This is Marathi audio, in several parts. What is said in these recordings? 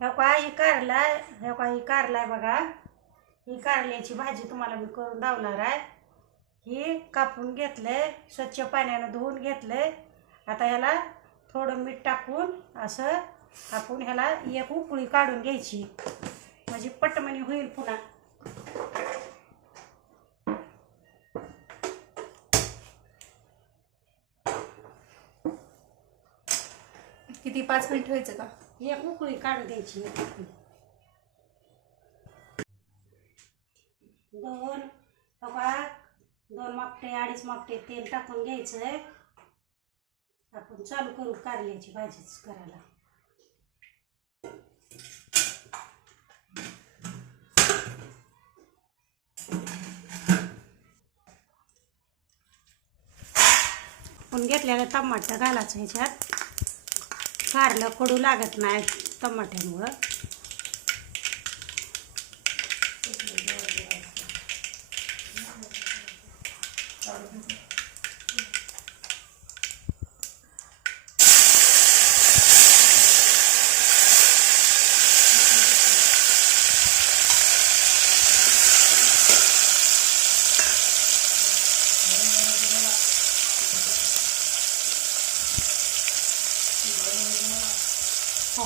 ह्या काय ही कारला ह्या काय ही कारला आहे बघा. ही कारल्याची भाजी तुम्हाला मी करून दावणार आहे. ही कापून घेतलंय, स्वच्छ पाण्यानं धुवून घेतलंय. आता ह्याला थोडं मीठ टाकून असं आपण ह्याला एक उकळी काढून घ्यायची, म्हणजे पटमणी होईल पुन्हा. किती 5 मिनिट ठेवायचं का? एक उकळी काढून द्यायची. दोन मापटे 2.5 मापटे तेल टाकून घ्यायचंय. आपण चालू करू कारल्याची भाजीच करायला. आपण घेतलेलं टमाटर घालायचं ह्याच्यात. कारलं कडू लागत नाही टमाट्यामुळं.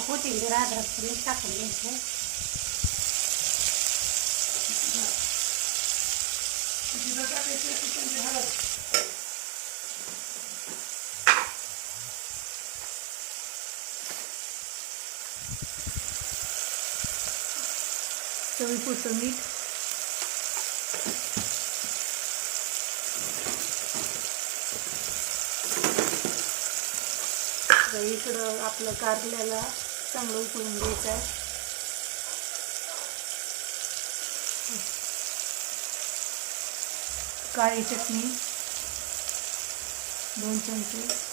कोथिंबीर अद्रक मीठ टाकून घ्यायचं. चवीपुरतं मीठ. इकडं आपलं कारल्याला चांगलं उकळून घ्यायचं आहे. काळी चटणी 2 चमचे.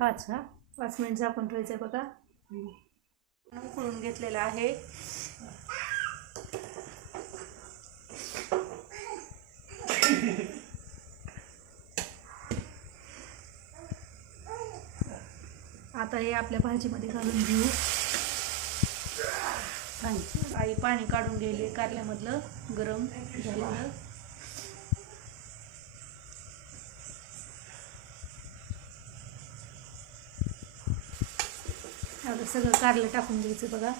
पाच 5 मिनिट झाकून ठेवायचं आहे बघा. उकळून घेतलेलं आहे. आता हे आपल्या भाजीमध्ये घालून घेऊ. आई पाणी काढून गेले कारल्यामधलं गरम झालेलं. आता सगळं कारलं टाकून द्यायचं बघा.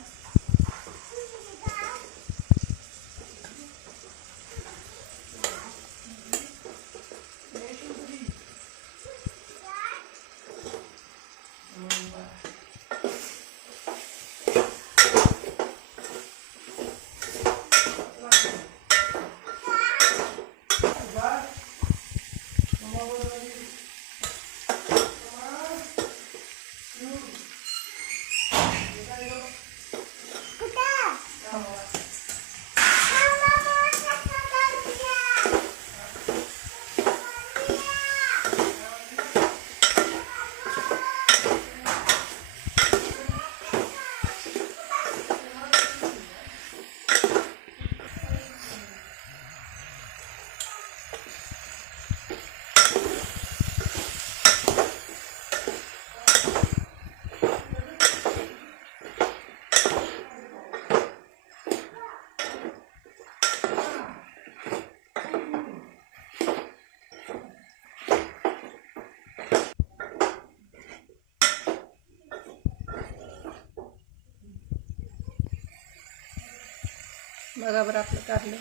बघा बरं आपलं कारलं.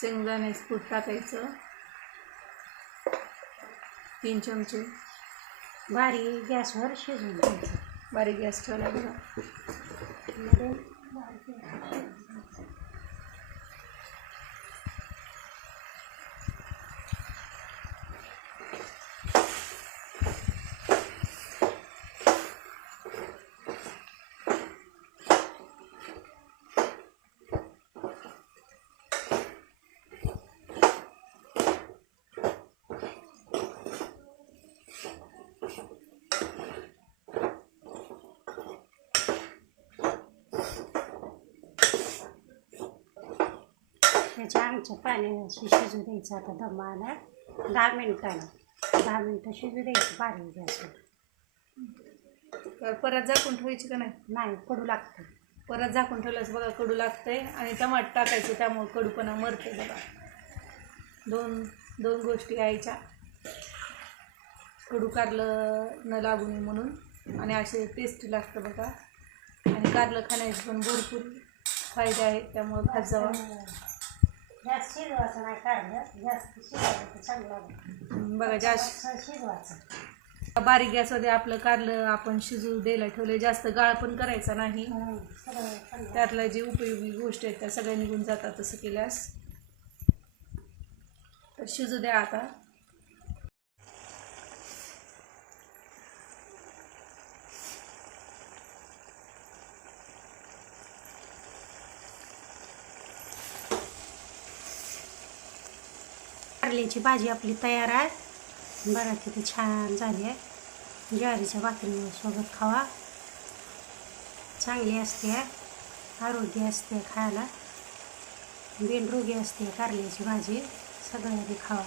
शेंगदाण्याचं कूट टाकायचं 3 चमचे. बारीक गॅसवर शिजवून घ्यायचं. बारीक गॅस ठेवला बघा. कारल्याच्या अंगच्या पाण्याशी शिजू द्यायचं आता दमाला 10 मिनिटानं. 10 मिनिटं शिजू द्यायचं बारीक गॅसवर. तर परत झाकून ठेवायची का नाही? नाही कडू लागतं. परत झाकून ठेवल्यास बघा कडू लागतंय आणि टमाट टाकायचं त्यामुळे कडूपणा मरते बघा. दोन गोष्टी यायच्या, कडू कारलं न लागू नये म्हणून आणि असे टेस्टी लागतं बघा. आणि कारलं खाण्याचे पण भरपूर फायदे आहेत त्यामुळे खात जावा. जास्त शिजवायचं नाही कारलं, जास्त शिजवायचं तर चांगलं लागतं. बघा जास्त शिजवायचं. बारीक गॅसमध्ये आपलं कारलं आपण शिजू द्यायला ठेवले. जास्त गाळ पण करायचा नाही. त्यातल्या जी उपयोगी गोष्टी आहेत त्या सगळ्या निघून जातात तसं केल्यास. तर शिजू द्या आता. कारल्याची भाजी आपली तयार आहे. बरं किती छान झाली आहे. ज्वारीच्या भाकरीसोबत खावा, चांगली असते, आरोग्य असते खायला, बिनरोगी असते कारल्याची भाजी. सगळ्यांनी खावा.